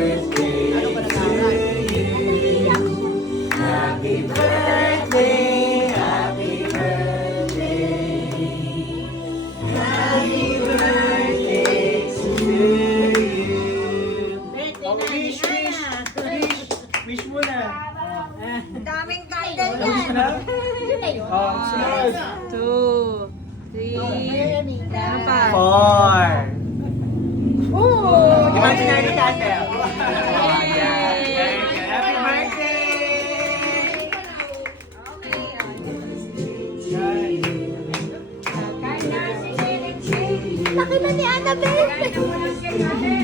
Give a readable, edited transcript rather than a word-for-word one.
Ano ba nag-aaral? Happy birthday, happy birthday. Happy birthday to you. Birthday na ni Ana. Wish mo na. Daming candle Wish mo na? Sunod. 2, 3, ano pa? 4. Oh! Imaginary candle. Yay! Happy birthday! Laki na ni Annabelle!